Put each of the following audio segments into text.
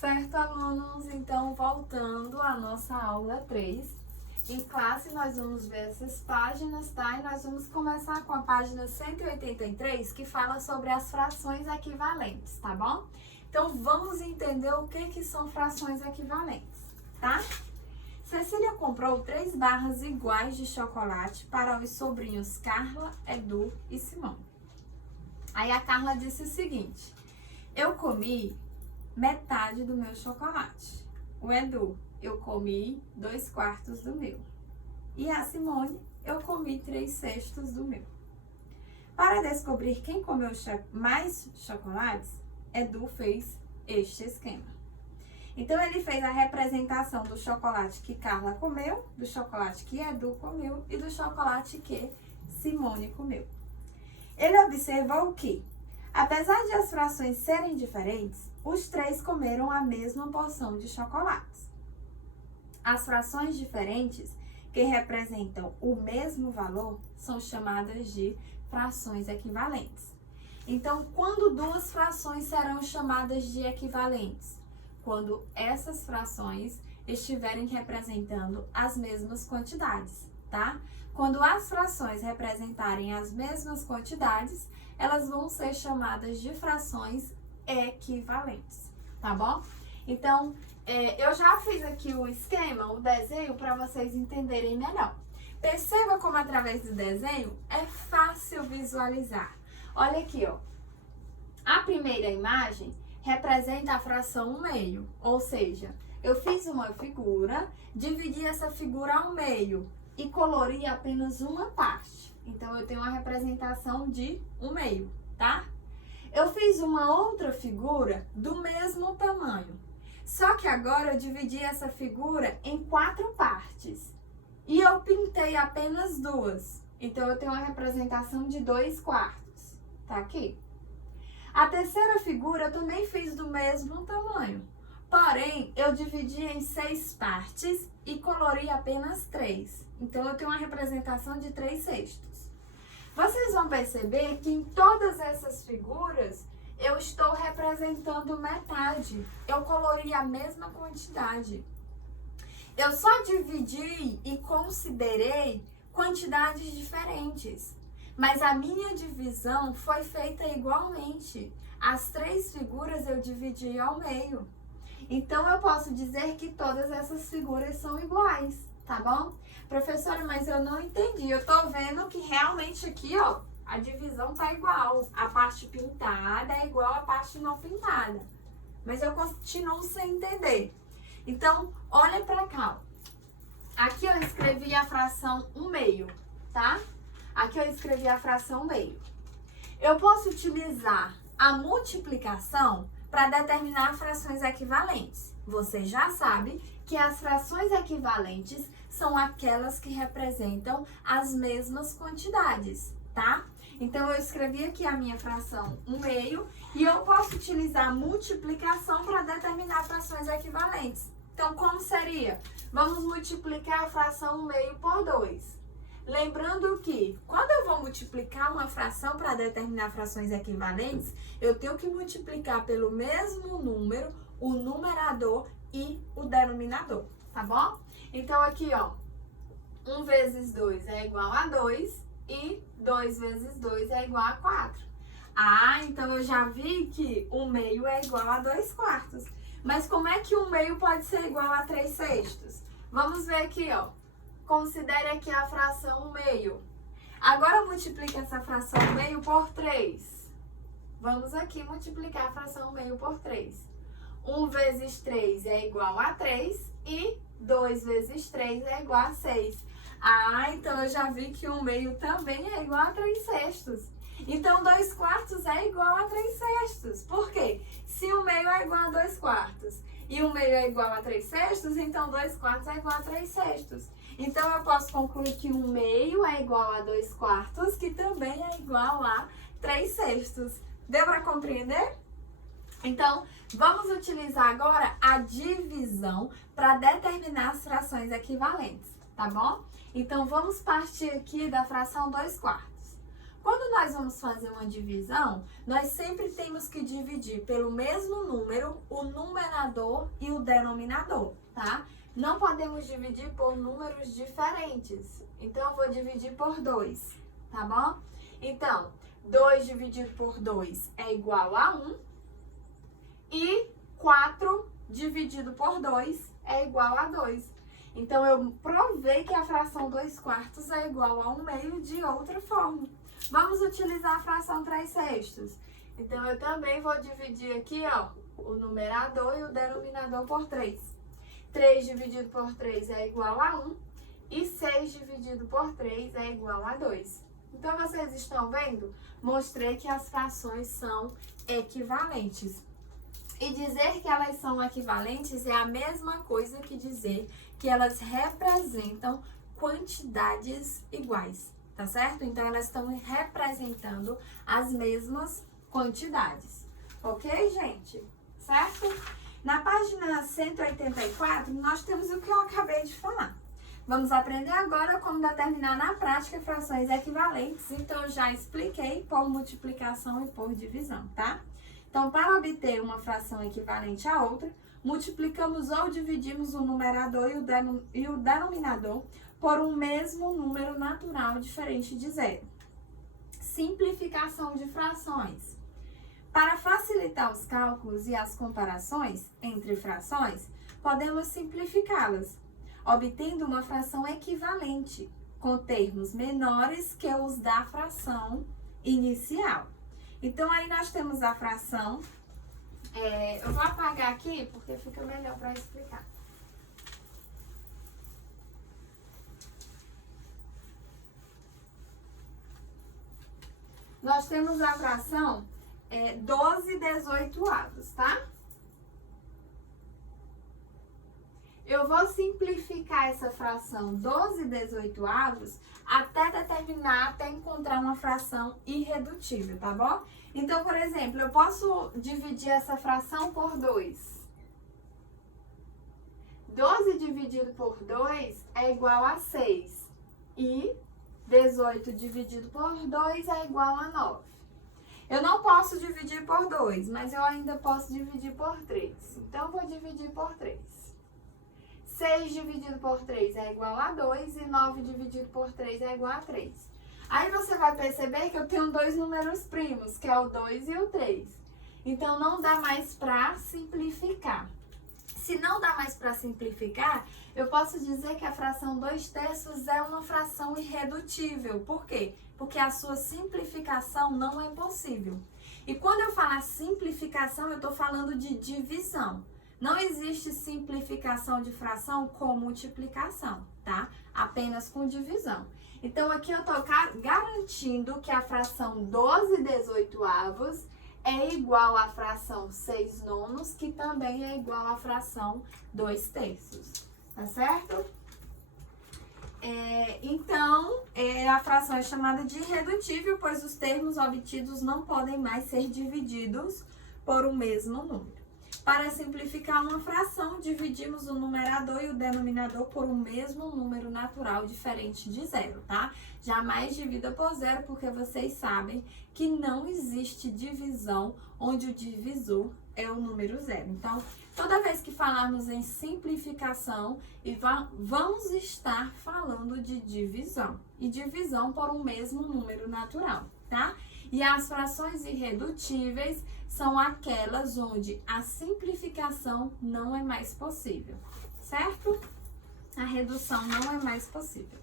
Certo, alunos? Então, voltando à nossa aula 3. Em classe, nós vamos ver essas páginas, tá? E nós vamos começar com a página 183, que fala sobre as frações equivalentes, tá bom? Então, vamos entender o que são frações equivalentes, tá? Cecília comprou 3 barras iguais de chocolate para os sobrinhos Carla, Edu e Simão. Aí a Carla disse o seguinte: eu comi metade do meu chocolate. O Edu, eu comi 2/4 do meu. E a Simone, eu comi 3/6 do meu. Para descobrir quem comeu mais chocolates, Edu fez este esquema. Então, ele fez a representação do chocolate que Carla comeu, do chocolate que Edu comeu e do chocolate que Simone comeu. Ele observou que, apesar de as frações serem diferentes, os 3 comeram a mesma porção de chocolates. As frações diferentes, que representam o mesmo valor, são chamadas de frações equivalentes. Então, quando 2 frações serão chamadas de equivalentes? Quando essas frações estiverem representando as mesmas quantidades, tá? Quando as frações representarem as mesmas quantidades, elas vão ser chamadas de frações equivalentes, tá bom? Então, eu já fiz aqui o esquema, o desenho, para vocês entenderem melhor. Perceba como através do desenho é fácil visualizar. Olha aqui, ó. A primeira imagem representa a fração 1/2, ou seja, eu fiz uma figura, dividi essa figura ao meio e colori apenas uma parte. Então, eu tenho uma representação de 1/2, tá? Eu fiz uma outra figura do mesmo tamanho, só que agora eu dividi essa figura em 4 partes e eu pintei apenas 2. Então, eu tenho uma representação de 2/4, tá aqui? A terceira figura eu também fiz do mesmo tamanho, porém, eu dividi em 6 partes e colori apenas 3. Então, eu tenho uma representação de 3/6. Vocês vão perceber que em todas essas figuras, eu estou representando metade. Eu colori a mesma quantidade. Eu só dividi e considerei quantidades diferentes. Mas a minha divisão foi feita igualmente. As 3 figuras eu dividi ao meio. Então, eu posso dizer que todas essas figuras são iguais, tá bom? Professora, mas eu não entendi. Eu tô vendo que realmente aqui, ó, a divisão tá igual. A parte pintada é igual à parte não pintada. Mas eu continuo sem entender. Então, olha pra cá, ó. Aqui eu escrevi a fração 1/2, tá? Aqui eu escrevi a fração 1/2. Eu posso utilizar a multiplicação para determinar frações equivalentes. Você já sabe que as frações equivalentes são aquelas que representam as mesmas quantidades, tá? Então, eu escrevi aqui a minha fração 1/2 e eu posso utilizar a multiplicação para determinar frações equivalentes. Então, como seria? Vamos multiplicar a fração 1/2 por 2. Lembrando que, quando eu vou multiplicar uma fração para determinar frações equivalentes, eu tenho que multiplicar pelo mesmo número, o numerador e o denominador, tá bom? Então, aqui, ó, 1 vezes 2 é igual a 2 e 2 vezes 2 é igual a 4. Ah, então eu já vi que 1/2 é igual a 2/4. Mas como é que 1/2 pode ser igual a 3/6? Vamos ver aqui, ó. Considere aqui a fração 1/2. Agora, multiplique essa fração 1/2 por 3. Vamos aqui multiplicar a fração 1/2 por 3. 1 vezes 3 é igual a 3 e 2 vezes 3 é igual a 6. Ah, então eu já vi que 1/2 também é igual a 3/6. Então, 2/4 é igual a 3/6. Por quê? Se 1/2 é igual a 2/4 e 1/2 é igual a 3/6, então 2/4 é igual a 3/6. Então, eu posso concluir que 1/2 é igual a 2/4, que também é igual a 3/6. Deu para compreender? Então, vamos utilizar agora a divisão para determinar as frações equivalentes, tá bom? Então, vamos partir aqui da fração 2/4. Quando nós vamos fazer uma divisão, nós sempre temos que dividir pelo mesmo número o numerador e o denominador, tá? Não podemos dividir por números diferentes. Então, eu vou dividir por 2, tá bom? Então, 2 dividido por 2 é igual a 1. E 4 dividido por 2 é igual a 2. Então, eu provei que a fração 2/4 é igual a 1/2 de outra forma. Vamos utilizar a fração 3/6. Então, eu também vou dividir aqui, ó, o numerador e o denominador por 3. 3 dividido por 3 é igual a 1. E 6 dividido por 3 é igual a 2. Então, vocês estão vendo? Mostrei que as frações são equivalentes. E dizer que elas são equivalentes é a mesma coisa que dizer que elas representam quantidades iguais, tá certo? Então, elas estão representando as mesmas quantidades, ok, gente? Certo? Na página 184, nós temos o que eu acabei de falar. Vamos aprender agora como determinar na prática frações equivalentes. Então, eu já expliquei por multiplicação e por divisão, tá? Então, para obter uma fração equivalente a outra, multiplicamos ou dividimos o numerador e o denominador por um mesmo número natural diferente de zero. Simplificação de frações. Para facilitar os cálculos e as comparações entre frações, podemos simplificá-las, obtendo uma fração equivalente, com termos menores que os da fração inicial. Então, aí nós temos a fração, eu vou apagar aqui porque fica melhor para explicar. Nós temos a fração 12/18, tá? Eu vou simplificar essa fração 12/18 até encontrar uma fração irredutível, tá bom? Então, por exemplo, eu posso dividir essa fração por 2. 12 dividido por 2 é igual a 6. E 18 dividido por 2 é igual a 9. Eu não posso dividir por 2, mas eu ainda posso dividir por 3. Então, eu vou dividir por 3. 6 dividido por 3 é igual a 2 e 9 dividido por 3 é igual a 3. Aí você vai perceber que eu tenho dois números primos, que é o 2 e o 3. Então, não dá mais para simplificar. Se não dá mais para simplificar, eu posso dizer que a fração 2/3 é uma fração irredutível. Por quê? Porque a sua simplificação não é possível. E quando eu falar simplificação, eu estou falando de divisão. Não existe simplificação de fração com multiplicação, tá? Apenas com divisão. Então, aqui eu estou garantindo que a fração 12/18 é igual à fração 6/9, que também é igual à fração 2/3, tá certo? Então, a fração é chamada de irredutível, pois os termos obtidos não podem mais ser divididos por um mesmo número. Para simplificar uma fração, dividimos o numerador e o denominador por um mesmo número natural diferente de zero, tá? Jamais divida por zero, porque vocês sabem que não existe divisão onde o divisor é o número zero. Então, toda vez que falarmos em simplificação, vamos estar falando de divisão. E divisão por um mesmo número natural, tá? E as frações irredutíveis são aquelas onde a simplificação não é mais possível, certo? A redução não é mais possível.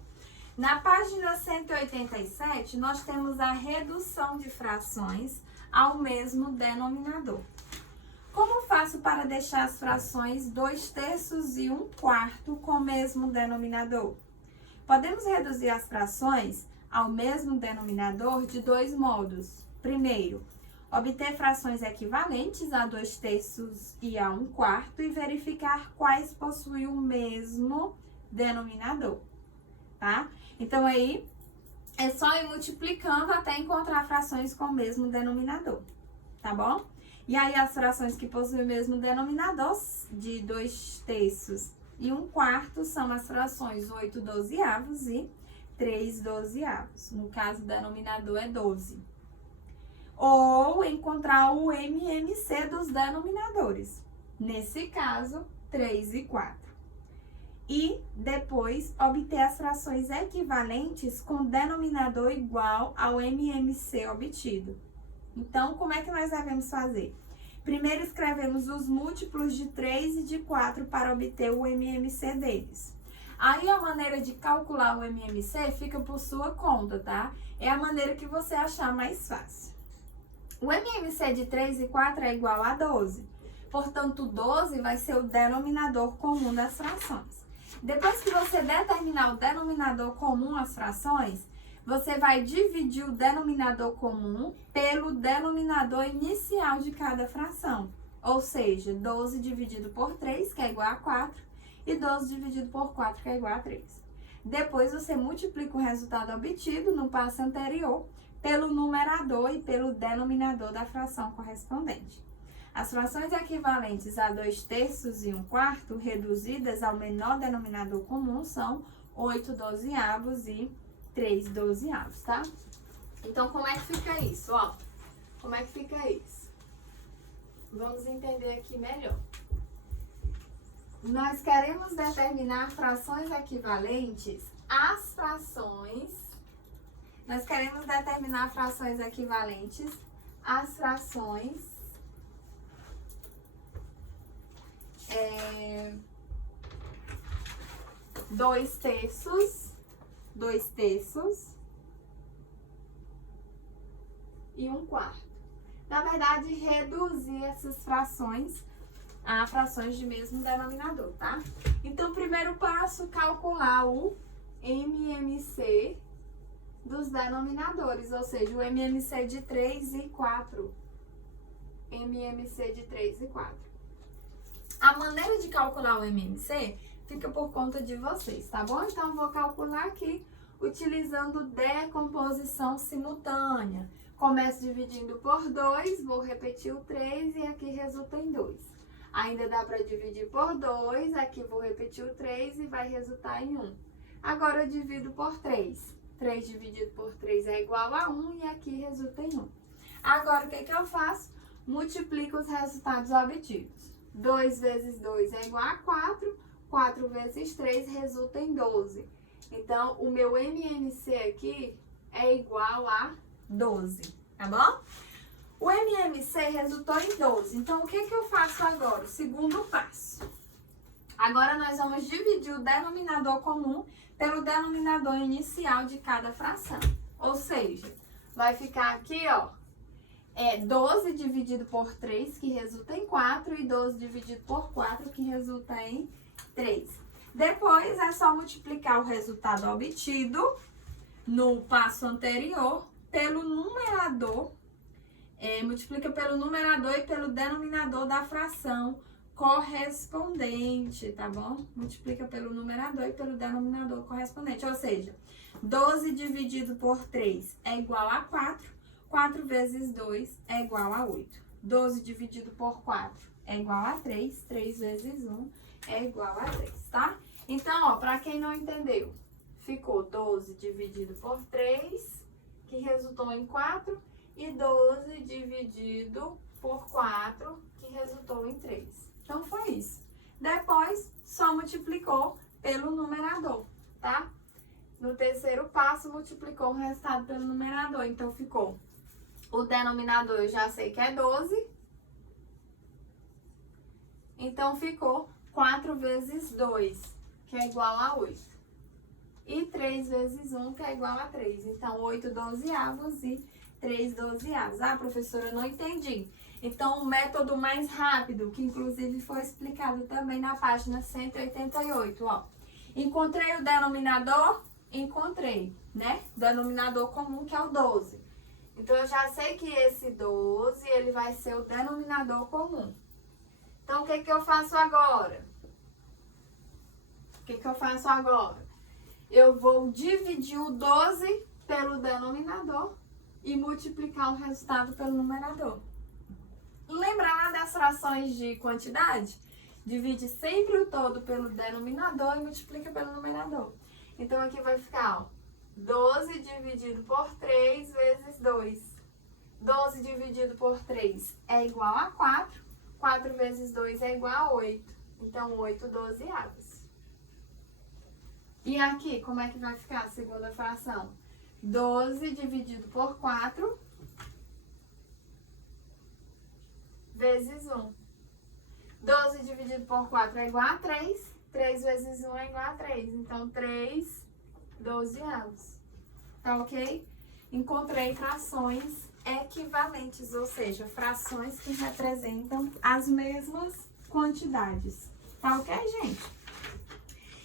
Na página 187, nós temos a redução de frações ao mesmo denominador. Como faço para deixar as frações 2/3 e 1/4 com o mesmo denominador? Podemos reduzir as frações ao mesmo denominador de dois modos. Primeiro, obter frações equivalentes a 2/3 e a 1/4 e verificar quais possuem o mesmo denominador, tá? Então, aí, é só ir multiplicando até encontrar frações com o mesmo denominador, tá bom? E aí, as frações que possuem o mesmo denominador, de 2/3 e 1/4, são as frações 8/12 e 3/12. No caso, o denominador é 12. Ou encontrar o MMC dos denominadores. Nesse caso, 3 e 4. E depois obter as frações equivalentes com denominador igual ao MMC obtido. Então, como é que nós devemos fazer? Primeiro escrevemos os múltiplos de 3 e de 4 para obter o MMC deles. Aí a maneira de calcular o MMC fica por sua conta, tá? É a maneira que você achar mais fácil. O MMC de 3 e 4 é igual a 12. Portanto, 12 vai ser o denominador comum das frações. Depois que você determinar o denominador comum às frações, você vai dividir o denominador comum pelo denominador inicial de cada fração. Ou seja, 12 dividido por 3, que é igual a 4, e 12 dividido por 4, que é igual a 3. Depois, você multiplica o resultado obtido no passo anterior pelo numerador e pelo denominador da fração correspondente. As frações equivalentes a 2/3 e 1/4, reduzidas ao menor denominador comum, são 8/12 e 3/12, tá? Então, como é que fica isso, ó? Como é que fica isso? Vamos entender aqui melhor. Nós queremos determinar frações equivalentes às frações. Nós queremos determinar frações equivalentes às frações 2/3 e 1/4. Na verdade, reduzir essas frações a frações de mesmo denominador, tá? Então, primeiro passo, calcular o MMC dos denominadores, ou seja, o MMC de 3 e 4. MMC de 3 e 4. A maneira de calcular o MMC fica por conta de vocês, tá bom? Então, vou calcular aqui utilizando decomposição simultânea. Começo dividindo por 2, vou repetir o 3 e aqui resulta em 2. Ainda dá para dividir por 2, aqui vou repetir o 3 e vai resultar em 1. Agora eu divido por 3. 3 dividido por 3 é igual a 1 e aqui resulta em 1. Agora, o que eu faço? Multiplico os resultados obtidos. 2 vezes 2 é igual a 4. 4 vezes 3 resulta em 12. Então, o meu MMC aqui é igual a 12, tá bom? O MMC resultou em 12. Então, o que eu faço agora? O segundo passo. Agora, nós vamos dividir o denominador comum pelo denominador inicial de cada fração. Ou seja, vai ficar aqui, ó, 12 dividido por 3, que resulta em 4, e 12 dividido por 4, que resulta em 3. Depois, é só multiplicar o resultado obtido no passo anterior pelo numerador. Multiplica pelo numerador e pelo denominador da fração correspondente, tá bom? Multiplica pelo numerador e pelo denominador correspondente. Ou seja, 12 dividido por 3 é igual a 4. 4 vezes 2 é igual a 8. 12 dividido por 4 é igual a 3. 3 vezes 1 é igual a 3, tá? Então, ó, pra quem não entendeu, ficou 12 dividido por 3, que resultou em 4, e 12 dividido por 4, que resultou em 3. Então, foi isso. Depois, só multiplicou pelo numerador, tá? No terceiro passo, multiplicou o resultado pelo numerador. Então, ficou o denominador, eu já sei que é 12. Então, ficou 4 vezes 2, que é igual a 8. E 3 vezes 1, que é igual a 3. Então, 8/12 e 3/12. Ah, professora, eu não entendi. Então, o método mais rápido, que inclusive foi explicado também na página 188, ó. Encontrei o denominador? Encontrei, né? Denominador comum, que é o 12. Então, eu já sei que esse 12, ele vai ser o denominador comum. Então, o que eu faço agora? Eu vou dividir o 12 pelo denominador e multiplicar o resultado pelo numerador. Lembra lá das frações de quantidade? Divide sempre o todo pelo denominador e multiplica pelo numerador. Então, aqui vai ficar, ó, 12 dividido por 3 vezes 2. 12 dividido por 3 é igual a 4. 4 vezes 2 é igual a 8. Então, 8 dozeavos. E aqui, como é que vai ficar a segunda fração? 12 dividido por 4 vezes 1. 12 dividido por 4 é igual a 3. 3 vezes 1 é igual a 3. Então, 3 dozeavos. Tá ok? Encontrei frações equivalentes, ou seja, frações que representam as mesmas quantidades. Tá ok, gente?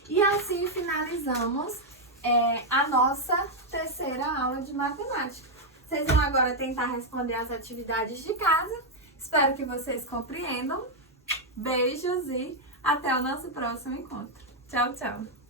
E assim finalizamos a nossa terceira aula de matemática. Vocês vão agora tentar responder as atividades de casa. Espero que vocês compreendam. Beijos e até o nosso próximo encontro. Tchau, tchau!